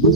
Hello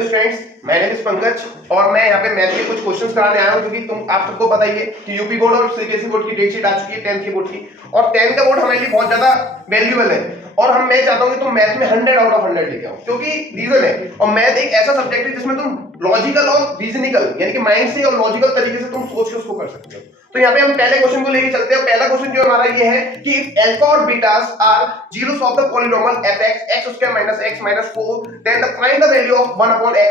students, मैं name is Pankaj और मैं यहाँ पे मैथ के कुछ क्वेश्चंस कराने आया हूँ क्योंकि आप सबको पता ही है कि यूपी बोर्ड और सीबीएसई बोर्ड की डेट शीट आ चुकी है 10th की बोर्ड की। और 10th का बोर्ड हमारे लिए बहुत ज्यादा वैल्यूएबल है और मैं चाहता हूँ कि तुम मैथ में 100 आउट ऑफ 100 लेके आओ, क्योंकि रीजन है और मैथ एक ऐसा सब्जेक्ट है जिसमें तुम लॉजिकल और रीजनिकल यानी कि माइंड से और लॉजिकल तरीके से तुम सोच के उसको कर सकते हो। तो यहाँ पे हम पहले क्वेश्चन को लेके चलते हैं। पहला क्वेश्चन जो हमारा ये है कि अल्फा और betas are zeros of the polynomial fx x square minus x minus 4 then the find the value of 1 upon x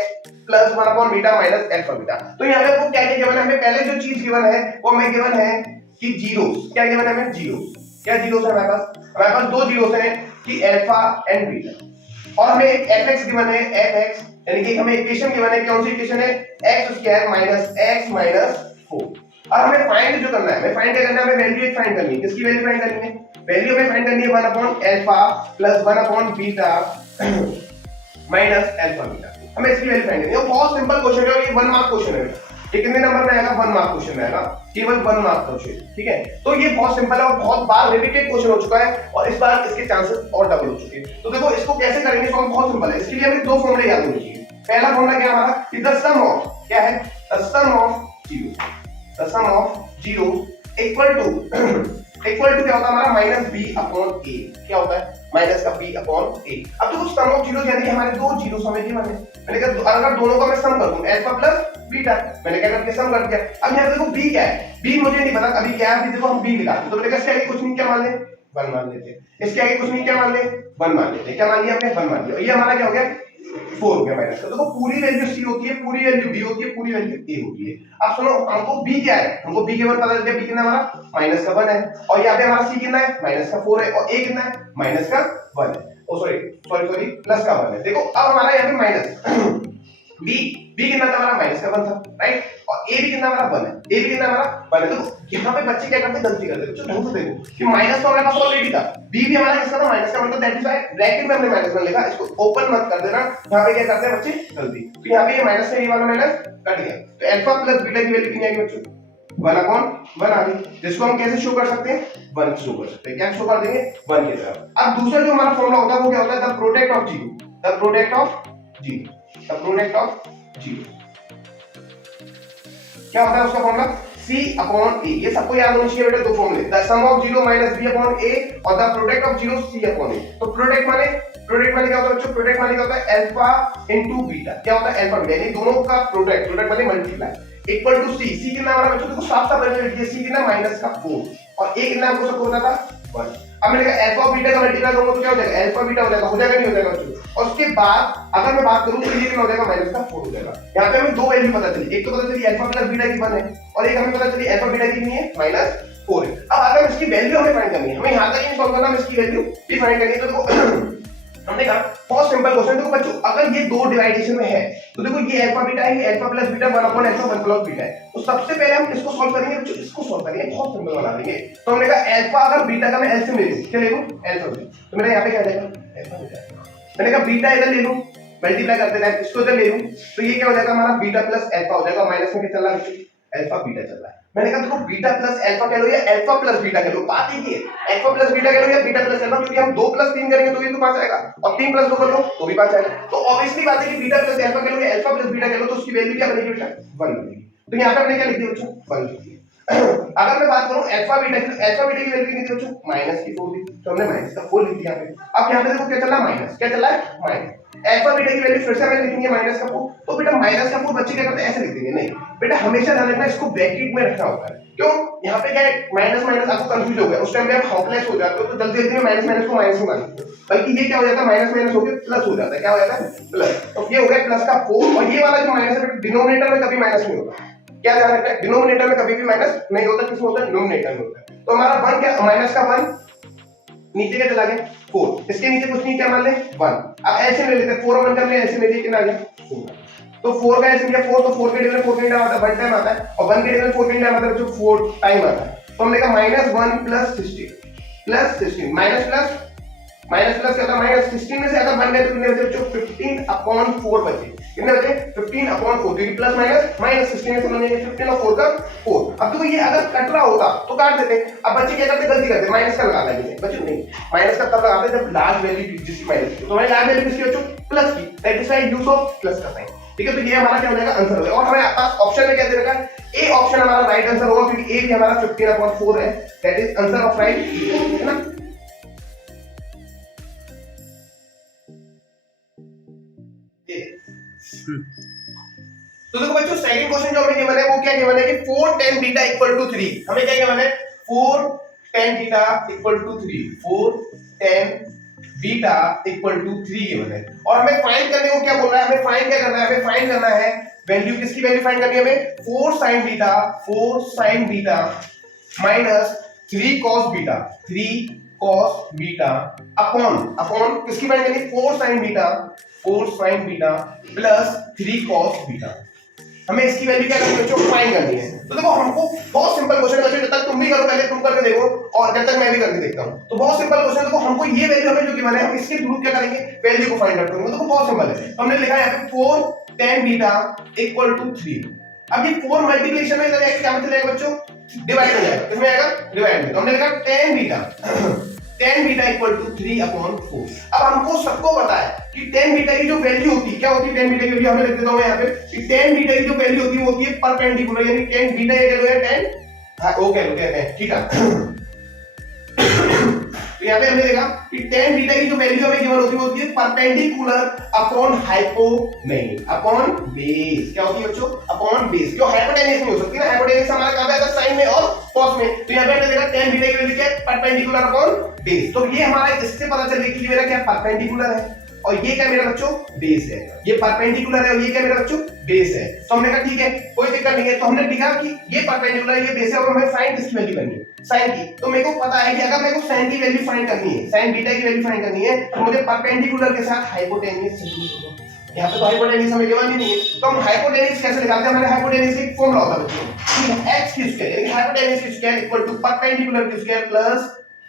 plus 1 upon beta minus alpha beta। तो यहाँ पे आपको क्या क्या गिवन है? हमें पहले जो चीज गिवन है वो हमें गिवन है कि जीरोस। क्या गिवन है हमें? जीरोस। क्या जीरोस है हमारे पास दो जीरोस हैं कि अल्फा एंड बीटा। और हमें एक fx गिवन है fx, यानी कि हमें इक्वेशन गिवन है। कौन सी इक्वेशन है? x square minus x minus 4। और हमें फाइंड जो करना है, हमें फाइंड क्या करना है? हमें वैल्यू एक फाइंड करनी है। किसकी वैल्यू फाइंड करनी है? वैल्यू हमें फाइंड करनी है 1 upon alpha plus 1 upon beta minus alpha beta. हमें इसकी वैल्यू फाइंड करनी है। बहुत सिंपल क्वेश्चन है और ये 1 मार्क क्वेश्चन है। ये कितने नंबर में आएगा? 1 मार्क क्वेश्चन में आएगा, केवल 1 मार्क क्वेश्चन। ठीक है, तो ये बहुत सिंपल है और बहुत बार रिपीटेड क्वेश्चन हो चुका है और इस बार इसके चांसेस और डबल हो चुके हैं। तो देखो इसको कैसे करेंगे, सॉल्व बहुत सिंपल है। इसके लिए हमें दो फॉर्मूले याद होने चाहिए। पहला फॉर्मूला क्या हमारा? कि द सम ऑफ, क्या है? The sum of zero, the sum of zero equal to क्या होता है हमारा? Minus B upon A. क्या होता है? माइनस का बी अपॉन ए। अब देखो सम ऑफ जीरो यानी कि हमारे दो जीरो हमें गिवन है। मैंने कहा अगर दोनों का मैं सम कर दूं अल्फा प्लस बीटा, मैंने क्या करके सम कर दिया। अब यहां देखो बी क्या है? बी मुझे नहीं पता अभी क्या है। अभी देखो हम बी निकालते तो मैंने कहा इसके आगे कुछ नहीं, क्या मान ले? 1 मान लेते। इसके आगे कुछ नहीं, क्या मान ले? 1 मान लेते। क्या मान लिया हमने? 1 मान लिया। ये हमारा क्या हो गया? 4 हो गया माइनस का। देखो पूरी वैल्यू सी होती है, पूरी वैल्यू बी होती है, पूरी वैल्यू ए होती है। अब सुनो, हमको बी क्या है? हमको बी के वन पता चल गया। बी कितना हमारा? माइनस का 1 है। और यहाँ पे हमारा सी कितना है? माइनस का 4 है। और ए कितना है? माइनस का 1 है। ओ सॉरी प्लस का 1 है। देखो अब हमारा यहाँ पे माइनस बी कितना था हमारा? माइनस का 1 था, राइट। और ए भी कितना हमारा? 1 है। ए भी कितना हमारा? 1 है। तो यहाँ पे बच्चे क्या करते हैं? गलती करते हैं। बच्चों ढंग से देखो कि माइनस तो हमारे पास ऑलरेडी था, बी भी हमारा किसका था? माइनस का। मतलब दैट इज व्हाई ब्रैकेट में हमने माइनस में लिखा, इसको ओपन मत कर देना। यहाँ पे क्या करते हैं बच्चे? गलती। तो यहाँ पे ये माइनस से ये वाला माइनस कट गया, तो अल्फा प्लस बीटा की वैल्यू कितनी आएगी बच्चों? 1 अपॉन 1 आ गई, जिसको हम कैसे शो कर सकते हैं? 1 शो कर सकते हैं। क्या शो कर देंगे? 1 की तरफ। अब दूसरा जो हमारा फॉर्मूला होता है वो क्या होता है? The product of zero, the product of zero, the product of zero. क्या होता है उसका फॉर्मूला? c upon a। ये सबको याद होना चाहिए बेटा, दो फॉर्मूले, the sum of zero minus b upon a और the product of zero c upon a। तो प्रोडक्ट माने क्या होता है बच्चों? प्रोडक्ट माने क्या होता है? Alpha into beta. क्या होता है? अल्फा बीटा, यानी दोनों का प्रोडक्ट माने multiply equal to c। c कितना हमारा बच्चों? देखो साफ साफ लिख दिया, c कितना? माइनस का 4 और a कितना हमको सबको पता था? 1। अब मैंने कहा अल्फा बीटा का मल्टीप्लाई करूंगा तो क्या हो जाएगा? अल्फा बीटा हो जाएगा, हो जाएगा नहीं हो जाएगा बच्चों? और उसके बाद अगर मैं बात करूं तो ये कितना हो जाएगा? माइनस का 4 हो जाएगा। यहां पे हमें दो वैल्यू पता चली, एक तो पता चली अल्फा प्लस बीटा की 1 है और एक हमें पता चली अल्फा बीटा की कितनी है? माइनस 4 है। अब अगर इसकी वैल्यू हमें फाइंड करनी है, हमें यहां तक ही सॉल्व करना है, इसकी वैल्यू भी फाइंड करनी है। तो देखो हमने कहा बहुत सिंपल क्वेश्चन। देखो बच्चों अगर ये दो डिवाइडेशन में है तो देखो ये अल्फा बीटा है, ये alpha plus beta 1 upon alpha 1 plus beta है। तो सबसे पहले हम इसको सॉल्व करेंगे बच्चों, इसको सॉल्व करेंगे, बहुत सिंपल बना देंगे। तो हमने कहा अल्फा अगर बीटा का मैं एलसीएम ले लूं, क्या ले लूं? एलसीएम। तो मेरा यहां पे क्या आ जाएगा? Alpha beta. मैंने कहा बीटा इधर ले लूं, मल्टीप्लाई कर देना है, इसको इधर ले लूं तो ये क्या हो जाएगा हमारा? बीटा प्लस अल्फा हो जाएगा। माइनस में क्या चल रहा है? अल्फा बीटा चल रहा है। मैंने कहा देखो बीटा प्लस अल्फा कह लो या अल्फा प्लस बीटा कह लो, बात एक ही है। अल्फा प्लस बीटा कह लो या बीटा प्लस अल्फा, क्योंकि हम 2 प्लस 3 करेंगे तो ये तो 5 आएगा और 3 प्लस 2 कर लो तो भी 5 आएगा। तो ऑब्वियसली बात है कि बीटा प्लस अल्फा कह लो या अल्फा प्लस बीटा कह लो तो उसकी वैल्यू क्या बनेगी बेटा? 1 बनेगी। तो यहां पे हमने क्या लिख दिया बच्चों? 1 लिख दिया। अगर मैं बात करूं अल्फा बीटा की, तो अल्फा बीटा की वैल्यू कितनी थी बच्चों? माइनस की 4 थी, तो हमने माइनस का 4 लिख दिया यहां पे। अब यहां पे देखो क्या चल रहा है? माइनस। क्या चल रहा है? माइनस। अल्फा बीटा की वैल्यू फिर से हमें लिखेंगे माइनस का 4। तो बेटा माइनस का 4 बच्चे क्या करते हैं? ऐसे लिख देंगे। नहीं बेटा, हमेशा ध्यान रखना इसको ब्रैकेट में रखना होता है। क्यों? यहाँ पे क्या है? माइनस माइनस आपको कंफ्यूज हो गया, उस टाइम पे आप हॉपलेस हो जाते हो, तो जल्दी जल्दी में माइनस माइनस को माइनस में मान लेते हो। बल्कि ये क्या हो जाता है? माइनस माइनस होकर प्लस हो जाता है। क्या हो जाता है? प्लस। तो ये हो गया प्लस का 4 और ये वाला जो माइनस है डिनोमिनेटर में कभी माइनस नहीं होता। क्या ध्यान रखना है? डिनोमिनेटर में कभी भी माइनस नहीं होता। किसमें होता है? डिनोमिनेटर में होता है। तो हमारा 1 क्या? माइनस का 1 नीचे क्या चला गया? 4। इसके नीचे कुछ नहीं, क्या मान ले? 1। अब ऐसे ले लेते हैं, 4 और 1 करने ऐसे ले लिए, कितना आ गया? 4। तो 4 का ऐसे लिया 4, तो 4 के डिवीजन 4 के टाइम आता है, 1 टाइम आता है, और 1 के डिवीजन 4 के टाइम आता है जो 4 टाइम आता है। तो हमने कहा -1 + 16 + 16 माइनस प्लस माइनस प्लस क्या होता है माइनस 16 में से अगर 1 गए तो कितने बचे बच्चों 15/4 बचे। कितने बचे 15/4 क्योंकि प्लस माइनस माइनस 16 में से बनेंगे 15 और 4 का 4। अब देखो ये अगर कट रहा होता तो काट देते। अब बच्चे क्या करते गलती करते माइनस का लगाना है बच्चों नहीं माइनस का तब लगाते जब लार्ज वैल्यू जिसकी माइनस की तो हमारी लार्ज वैल्यू किसकी बच्चों प्लस की that is why use of plus का साइन। ठीक है तो ये हमारा क्या हो जाएगा आंसर हो जाएगा। और हमारे पास ऑप्शन में क्या दे रखा है ए ऑप्शन हमारा राइट आंसर होगा क्योंकि ए भी हमारा 15/4 है that is answer of right है ना। तो देखो बच्चों सेकंड क्वेश्चन जो हमें गिवन है वो क्या गिवन है कि 4 tan बीटा इक्वल टू 3। हमें क्या गिवन है 4 tan beta equal to 3 4 tan beta equal to 3 given है। और हमें फाइंड करने को क्या बोल रहा है हमें फाइंड क्या करना है हमें फाइंड करना है वैल्यू किसकी वैल्यू फाइंड करनी है हमें 4 sin beta minus 3 cos beta upon किसकी फाइंड करनी 4 sin beta plus 3 cos beta. हमें इसकी वैल्यू क्या करनी है बच्चों फाइंड करनी है। तो देखो हमको बहुत सिंपल क्वेश्चन है बच्चों जब तक तुम भी करो पहले तुम करके देखो और जब तक मैं भी करके देखता हूं। तो बहुत सिंपल क्वेश्चन देखो हमको ये वैल्यू हमें जो गिवन है हम इसके थ्रू क्या करेंगे वैल्यू को फाइंड आउट करेंगे। देखो बहुत सिंपल है तो हमने लिखा है यहां पे 4 tan बीटा इक्वल टू 3। अब ये 4 मल्टीप्लिकेशन में जाएगा क्या मतलब जाएगा बच्चों डिवाइड हो जाएगा किसमें आएगा डिवाइड में। तो हमने लिखा tan बीटा इक्वल टू 3/4। अब हमको सबको पता है कि tan बीटा की जो वैल्यू होती है क्या होती है tan बीटा की वैल्यू हमें लिख देता हूं मैं यहां पे कि tan बीटा की जो वैल्यू होती है वो होती है परपेंडिकुलर यानी tan बीटा ये कह लो tan हां वो कह लो कहते हैं ठीक है। तो यहां पे हमने देखा कि tan बीटा की जो वैल्यू हमें गिवन होती है परपेंडिकुलर अपॉन हाइपो नहीं अपॉन बेस क्या होती है बच्चों अपॉन बेस। क्यों हाइपोटेन्यूस नहीं हो सकती ना हाइपोटेन्यूस हमारा कहां पे आता है साइन में और cos में। तो यहां पे हमने देखा tan बीटा की वैल्यू क्या है परपेंडिकुलर अपॉन बेस। तो ये हमारा इससे पता चल गया कि मेरा क्या परपेंडिकुलर है और ये क्या मेरा बच्चों बेस है। ये परपेंडिकुलर है और ये क्या मेरा बच्चों बेस है। तो हमने कहा ठीक है कोई दिक्कत नहीं है। तो हमने लिखा कि ये परपेंडिकुलर ये बेस है और हमें साइन किसकी वैल्यू करनी है साइन की। तो मेरे को पता है कि अगर मेरे को साइन की वैल्यू फाइंड करनी है साइन बीटा की वैल्यू फाइंड करनी है तो मुझे परपेंडिकुलर के साथ हाइपोटेन्यूस चाहिए होगा। यहां पे तो हाइपोटेन्यूस हमें गिवन ही नहीं है तो हम हाइपोटेन्यूस कैसे निकालते हैं। हमारे हाइपोटेन्यूस का एक फार्मूला होता है बच्चों ठीक है x की स्क्वायर यानी हाइपोटेन्यूस की स्क्वायर इक्वल टू परपेंडिकुलर की स्क्वायर प्लस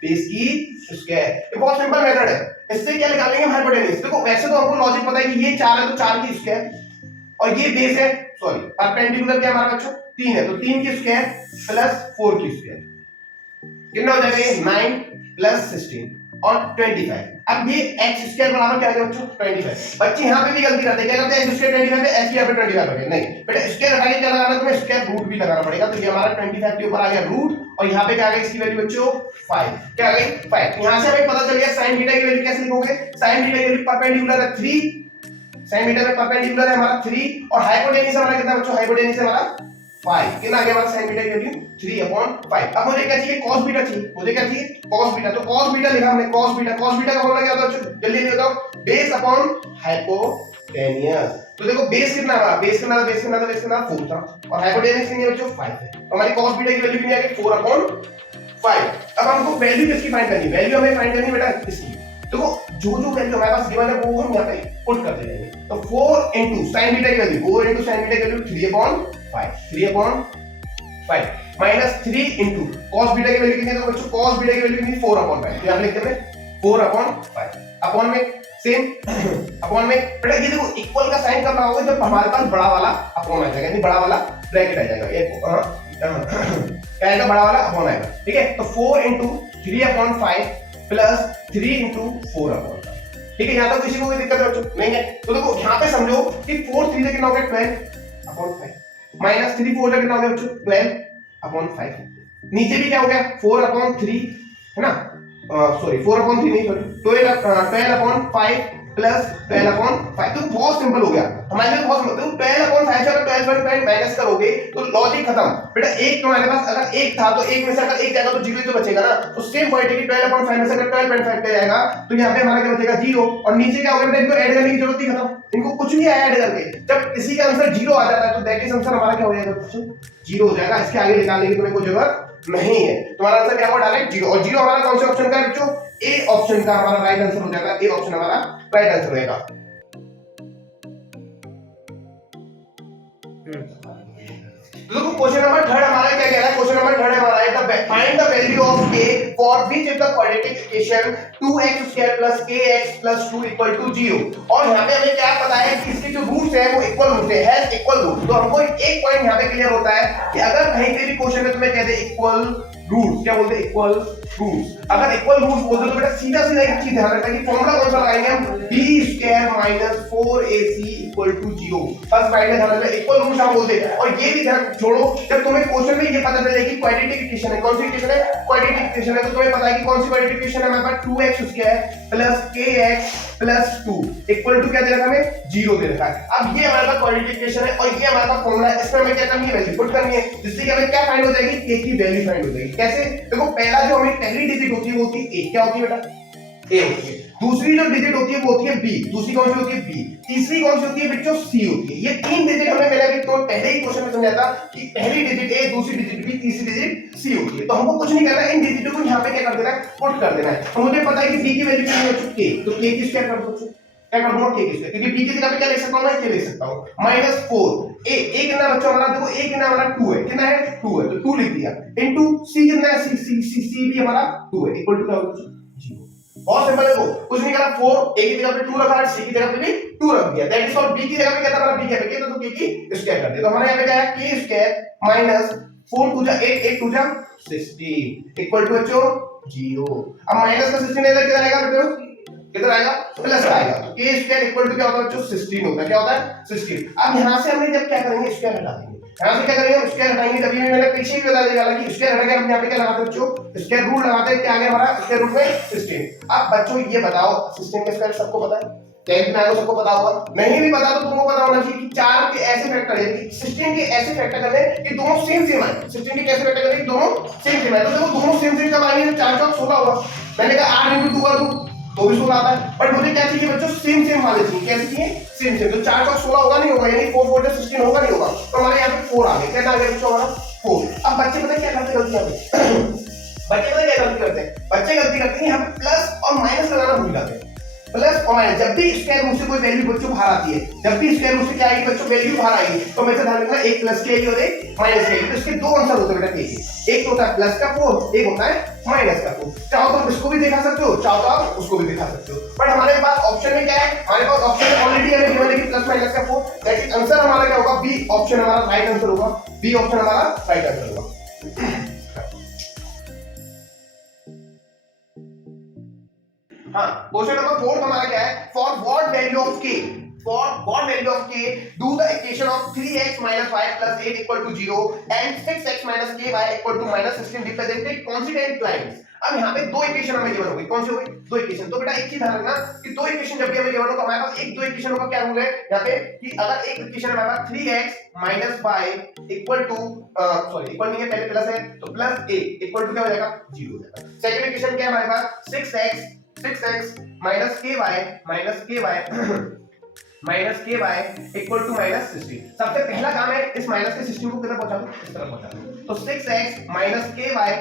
बेस की स्क्वायर। ये बहुत सिंपल मेथड है। इससे क्या निकालेंगे हम हाइपोटेन्यूस। देखो वैसे तो हमको लॉजिक पता है कि ये 4 है तो 4 की स्क्वायर और ये बेस है सॉरी परपेंडिकुलर क्या हमारा बच्चों 3 है तो 3 की स्क्वायर प्लस 4 की स्क्वायर कितना हो जाएगा ये 9 प्लस 16 और 25। अब ये x स्क्वायर बराबर क्या आ गया बच्चों 25। बच्चे यहां पे भी गलती करते हैं क्या करते हैं x स्क्वायर 25 है x यहां पे 25 रखेंगे नहीं बेटा स्क्वायर हटा के क्या लगाना है तुम्हें स्क्वायर रूट भी लगाना पड़ेगा। तो ये हमारा 25 के ऊपर आ गया रूट और यहां पे क्या आ गई इसकी वैल्यू बच्चों 5 क्या आ गई 5। यहां से हमें पता चल गया sin बीटा की वैल्यू कैसे लिखोगे sin बीटा की वैल्यू परपेंडिकुलर है 3 sin बीटा में परपेंडिकुलर है हमारा 3 और हाइपोटेन्यूस हमारा कितना बच्चों हाइपोटेन्यूस है हमारा 5 कितना आ गया हमारा sin बीटा की वैल्यू 3/5। अब मुझे क्या चाहिए cos बीटा चाहिए मुझे क्या चाहिए cos बीटा। तो cos बीटा लिखा हमने cos बीटा का फॉर्मूला क्या होता है जल्दी जल्दी बताओ बेस अपॉन हाइपोटेन्यूस। तो देखो बेस कितना है बेस कितना 4 था और हाइपोटेन्यूस कितनी है बच्चों 5 है। तो हमारी cos बीटा की वैल्यू कितनी आ गई 4/5। अब हमको वैल्यू किसकी फाइंड करनी है वैल्यू हमें फाइंड करनी है बेटा इसकी। देखो जो वैल्यू हमारे पास गिवन है वो हम यहां पे पुट कर देंगे। तो 4 into sin बीटा की वैल्यू 4 into sin बीटा की value 3/5 minus 3 into cos beta की वैल्यू कितनी है तो बच्चों cos बीटा की वैल्यू कितनी 4/5। तो यहां पे लिखते हैं 4/5 अपॉन में सेम अपॉन में बेटा ये देखो इक्वल का साइन कब लगाओगे जब हमारे पास बड़ा वाला अपॉन आ जाएगा यानी बड़ा वाला ब्रैकेट आ जाएगा ये क्या आएगा बड़ा वाला अपॉन आएगा ठीक है। तो 4 into 3/5 प्लस 3 into 4/5 ठीक है। यहां तक किसी को कोई दिक्कत नहीं है। तो देखो यहां पे समझो कि 4 3 से कितना हो गया 12/5 माइनस 3 4 से कितना हो गया बच्चों 12/5 नीचे भी क्या हो गया 4/3 है ना सॉरी 4/3 नहीं सॉरी 12/5 प्लस 12/5। तो बहुत सिंपल हो गया हमारे लिए बहुत सिंपल। तो 12/5 से अगर 12/5 माइनस करोगे तो लॉजिक खत्म बेटा। एक तुम्हारे पास अगर एक था तो एक में से अगर एक जाएगा तो 0 ही तो बचेगा ना। तो सेम क्वांटिटी 12/5 में से अगर 12/5 पे जाएगा तो यहां पे हमारा क्या बचेगा 0 और नीचे क्या होगा बेटा इनको ऐड करने की जरूरत ही खत्म। इनको कुछ नहीं ऐड करके जब किसी का आंसर 0 आ जाता है तो दैट इज आंसर हमारा क्या हो जाएगा बच्चों 0 हो जाएगा। इसके आगे निकालने की तुम्हें कोई जरूरत नहीं है। तुम्हारा आंसर क्या होगा डायरेक्ट 0 और 0 हमारा कौन से ऑप्शन का है बच्चों ए ऑप्शन का हमारा राइट आंसर हो जाएगा। ए ऑप्शन हमारा राइट आंसर हो जाएगा। तो देखो क्वेश्चन नंबर 3 हमारा क्या कह रहा है क्वेश्चन नंबर 3 हमारा है find the value of k for which is the quadratic equation 2x square plus kx plus 2 equal to 0। और यहाँ पे हमें क्या पता है कि इसके जो रूट्स है वो इक्वल होते हैं, हैज इक्वल रूट। तो हमको एक पॉइंट यहाँ पे क्लियर होता है कि अगर कहीं पे भी क्वेश्चन में तुम्हें कह दे इक्वल रूट्स, क्या बोलते हैं इक्वल रूट्स, अगर इक्वल रूट्स बोलते तो बेटा सीधा सीधा एक चीज ध्यान रखना कि फॉर्मूला कौन सा लगाएंगे हम, b square minus 4ac equal to 0। बस पॉइंट ध्यान रखना, इक्वल रूट्स हम बोलते हैं। और ये भी ध्यान छोड़ो, जब तुम्हें क्वेश्चन में ये पता चल जाए कि क्वाड्रेटिक इक्वेशन है, कौन सी इक्वेशन है, क्वाड्रेटिक इक्वेशन है, तो तुम्हें पता है कि कौन सी क्वाड्रेटिक इक्वेशन है, हमारे पास 2x square plus kx plus 2 equal to क्या दे रखा है हमें, 0 दे रखा है। अब ये हमारे पास क्वाड्रेटिक इक्वेशन है और ये हमारे पास फॉर्मूला है, इसमें हमें क्या करनी है, वैल्यू पुट करनी है, जिससे कि हमें क्या फाइंड हो जाएगी, k की वैल्यू फाइंड हो जाएगी। कैसे, देखो पहला जो हमें पहली डिजिट होती है वो होती है a, क्या होती है बेटा, a होती है। दूसरी जो डिजिट होती है वो होती है b, दूसरी कौन सी होती है b, तीसरी कौन सी होती है बच्चों, c होती है। ये तीन डिजिट हमें मैंने अभी तो पहले ही क्वेश्चन में समझाया था कि पहली डिजिट a, दूसरी डिजिट b, तीसरी डिजिट c होती है। तो हमको कुछ नहीं करना है, इन डिजिटों को यहाँ पे क्या कर देना है, पुट कर देना है। तो मुझे पता है कि b की वैल्यू कितनी है, k, तो k की स्क्वायर कर दो, क्या कर दूंगा, k की स्क्वायर, क्योंकि b की जगह पे क्या लिख सकता हूं मैं, k लिख सकता हूं, -4 a कितना बच्चों हमारा, देखो a कितना हमारा 2 है, कितना है 2 है, तो 2 लिख दिया, इनटू c कितना है, c भी हमारा 2 है, इक्वल टू क्या होगा, 0। बहुत सिंपल है, वो कुछ नहीं करा, 4 a की जगह पे 2 रखा है, c की जगह पे भी 2 रख दिया, दैट इज फॉर b की जगह पे क्या था हमारा, b क्या है, तो k की स्क्वायर कर दिया। तो हमारे यहां पे क्या है, k स्क्वायर माइनस 4 2 जा 8 8 2 जा 16 इक्वल टू बच्चों 0। अब माइनस का 16 इधर किधर आएगा बच्चों, किधर आएगा, प्लस आएगा, तो k स्क्वायर इक्वल टू क्या होता है बच्चों, 16 होता है, क्या होता है 16। अब यहां से हमने जब क्या करेंगे, स्क्वायर हटा देंगे, यहां से क्या करेंगे, स्क्वायर हटाएंगे, तभी मैंने पीछे भी बता दिया कि स्क्वायर हटा के हम यहां पे क्या लगाते हैं बच्चों, स्क्वायर रूट लगाते हैं, क्या आ गया हमारा स्क्वायर रूट में 16। अब बच्चों ये बताओ 16 का स्क्वायर सबको पता है, 10th में आएगा सबको पता होगा, नहीं भी पता तो तुमको पता होना चाहिए कि 4 के ऐसे फैक्टर है कि 16 के ऐसे फैक्टर करने कि दोनों सेम सेम आए, 16 के कैसे फैक्टर करने कि दोनों सेम सेम आए। तो देखो दोनों सेम सेम कब आएंगे, 4 4 16 होगा, मैंने कहा 8 into 2 कर दूं तो भी 16 आता है, बट मुझे क्या चाहिए बच्चों, सेम सेम वाले चाहिए, कैसे चाहिए, सेम सेम। तो 4 4 16 होगा नहीं होगा, यानी 4 4 16 होगा नहीं होगा, तो हमारे यहाँ पे 4 आ गए, क्या आ गया बच्चों हमारा 4। अब बच्चे पता क्या करते गलती में बच्चे पता क्या गलती करते हैं, बच्चे गलती करते हैं यहाँ पे प्लस और माइनस लगाना भूल जाते हैं। प्लस और माइनस, जब भी स्क्वायर रूट से कोई वैल्यू बच्चों बाहर आती है, जब भी स्क्वायर रूट से क्या आएगी बच्चों, वैल्यू बाहर आएगी, तो हमेशा ध्यान रखना एक प्लस की आएगी और एक माइनस की आएगी। तो इसके दो आंसर होते हैं बेटा, एक होता है प्लस का 4, एक होता है माइनस का 4। चाहो तो इसको भी दिखा सकते हो, चाहो तो आप उसको भी दिखा सकते हो, बट हमारे पास ऑप्शन में क्या है, हमारे पास ऑप्शन में ऑलरेडी हमें गिवन है कि प्लस माइनस का 4, दैट इज आंसर हमारा क्या होगा, बी ऑप्शन हमारा राइट आंसर होगा, बी ऑप्शन हमारा राइट आंसर होगा। हाँ, क्वेश्चन नंबर 4 हमारा क्या है, for what value of k, for what value of k do the equation of 3x minus y plus 8 equal to 0 and 6x minus ky equal to minus 16 represented constant lines। अब यहाँ पे दो equation हमें given हो गई, कौन सी हो गई, दो इक्वेशन। तो बेटा एक चीज ध्यान रखना कि दो इक्वेशन जब भी हमें गिवन हो तो हमारे पास एक दो इक्वेशनों का क्या रूल है यहाँ पे, कि अगर एक इक्वेशन हमारे पास 3x minus y equal to sorry equal नहीं है, पहले प्लस है तो प्लस a इक्वल टू क्या हो जाएगा, 0 हो जाएगा। सेकंड इक्वेशन क्या है हमारे पास, 6x minus ky माइनस के वाई इक्वल टू माइनस 16। सबसे पहला काम है इस माइनस के 16 को किधर पहुंचा दो, इस तरफ पहुंचा दो। तो 6x माइनस के वाई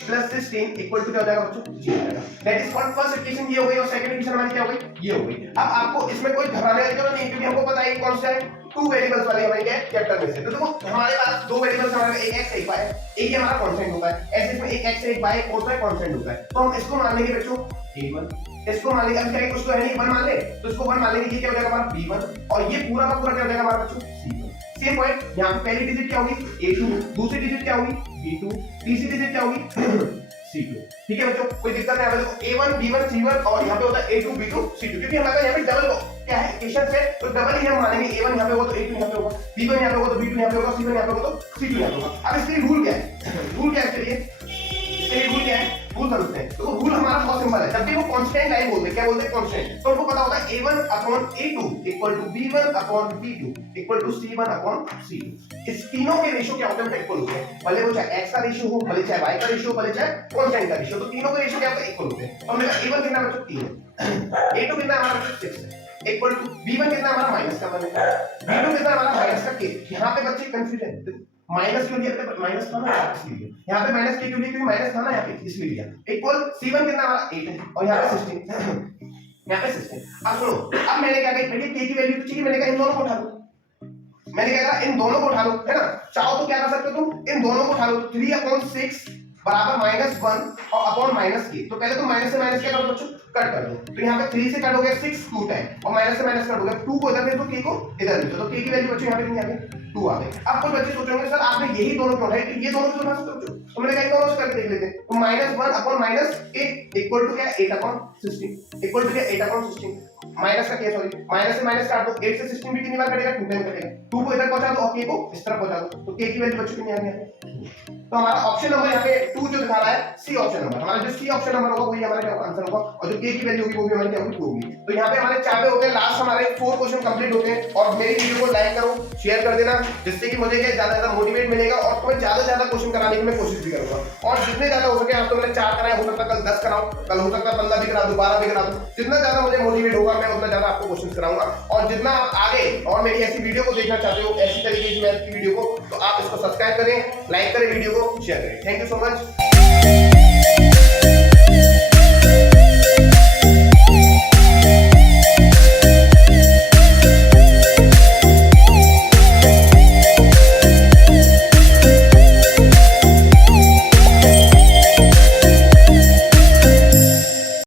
प्लस 16 इक्वल टू क्या हो जाएगा बच्चों, 0 हो जाएगा। That is called first equation, ये हो गई, और सेकंड इक्वेशन हमारी क्या हो गई, ये हो गई। अब आपको इसमें कोई घबराने की जरूरत नहीं, क्योंकि हमको पता है कौन सा है, टू वेरिएबल्स वाले हमारे क्या चैप्टर में से। तो देखो हमारे पास दो वेरिएबल्स हमारे एक x एक y है, एक हमारा कांस्टेंट होता है, ऐसे इसमें एक x एक y होता है, कांस्टेंट होता है। तो हम इसको मान लेंगे बच्चों a1, इसको मान लेंगे, अब क्या कुछ तो है नहीं, 1 मान ले, तो इसको 1 मान लेंगे, ये क्या हो जाएगा हमारा b1, और ये पूरा का पूरा क्या हो जाएगा हमारा बच्चों c1। सेम पॉइंट, यहाँ पे पहली डिजिट क्या होगी a2, दूसरी डिजिट क्या होगी b2, तीसरी डिजिट क्या होगी c2। ठीक है बच्चों, कोई दिक्कत नहीं है। देखो a1 b1 c1 और यहाँ पे होता है a2 b2 c2, क्योंकि हमारे यहाँ पे डबल क्या है इक्वेशन है, तो डबल ही हम मानेंगे, a1 यहाँ पे होगा तो a2 यहाँ पे होगा, b1 यहाँ पे होगा तो b2 यहाँ पे होगा, c1 यहाँ पे होगा तो c2 यहाँ पे होगा। अब इसके लिए रूल क्या है, रूल क्या है इसके लिए रूल क्या है, रूल समझते हैं। तो रूल हमारा बहुत सिंपल है, जब भी वो कांस्टेंट लाइन बोलते हैं, क्या बोलते हैं कांस्टेंट, तो हमको पता होता है a1 upon a2 equal to b1 upon b2 equal to c1 upon c2। इस तीनों के रेशियो क्या होते हैं, इक्वल होते हैं, भले वो चाहे x का रेशियो हो, भले चाहे y का रेशियो हो, भले चाहे कांस्टेंट का रेशियो, तो तीनों के रेशियो क्या होते हैं, इक्वल होते हैं। और मेरा a1 कितना बच्चों 3 है, a2 कितना हमारा 6 है, इक्वल टू b1 कितना हमारा माइनस का 1 है, b2 कितना हमारा माइनस का k। यहां पे बच्चे कंफ्यूजन, माइनस क्यों लिया, माइनस था ना इसलिए, यहाँ पे माइनस के क्यों लिया, क्योंकि माइनस था ना यहाँ पे इसलिए लिया। इक्वल c1 कितना हमारा 8 है और यहाँ पे 16 यहाँ पे 16। अब सुनो, अब मैंने क्या कहा, भैया k की वैल्यू तो चाहिए, मैंने कहा इन दोनों को उठा लो, मैंने क्या कहा इन दोनों को उठा लो, है ना, चाहो तो क्या कर सकते हो तुम, इन दोनों को उठा लो, 3/6 बराबर -1 और अपॉन -k। तो पहले तो माइनस से माइनस क्या करो बच्चों, कट कर दो। तो यहाँ पे 3 से कट हो गया 6, 2 10 और माइनस से माइनस कट हो गया 2 को इधर भेज दो, k को इधर भेज दो। तो k की वैल्यू बच्चों यहाँ पे कितनी आ गई, 2 आ गई। अब कुछ बच्चे सोचेंगे सर आपने यही दोनों क्यों है, ये दोनों क्यों ना सोचो, तो मैंने कहा दोनों से करके देख लेते हैं। तो -1 अपॉन -8 इक्वल टू क्या, 8 अपॉन 16 इक्वल टू क्या, 8 अपॉन 16। माइनस का क्या, सॉरी माइनस से माइनस काट दो, 8 से 16 भी कितनी बार कटेगा, 2 टाइम कटेगा। 2 को इधर पहुंचा दो और k को इस तरफ पहुंचा दो। तो k की वैल्यू बच्चों कितनी आ गई। तो हमारा ऑप्शन नंबर यहाँ पे 2 जो दिखा रहा है सी ऑप्शन नंबर, हमारा जो सी ऑप्शन नंबर होगा वही हमारा क्या आंसर होगा, और जो k की वैल्यू होगी वो भी हमारी क्या होगी, 2 होगी। तो यहाँ पे हमारे 4 पे होते हैं, लास्ट हमारे 4 क्वेश्चन कंप्लीट होते हैं। और मेरी वीडियो को लाइक करो, शेयर कर देना, जिससे कि मुझे क्या ज्यादा ज्यादा मोटिवेट मिलेगा और तुम्हें ज्यादा ज्यादा क्वेश्चन कराने की मैं कोशिश भी करूंगा। और जितने ज्यादा हो सके, आप तो मैंने 4 कराए, हो सकता है कल 10 कराऊं, कल हो सकता है 15 भी करा दूं, 12 भी करा दूं। जितना ज्यादा मुझे मोटिवेट होगा मैं उतना ज्यादा आपको क्वेश्चन कराऊंगा। और जितना आगे और मेरी ऐसी वीडियो को देखना चाहते हो, ऐसी तरीके की मैथ की वीडियो को, तो आप इसको सब्सक्राइब करें, लाइक करें, वीडियो को शेयर करें। Thank you so much.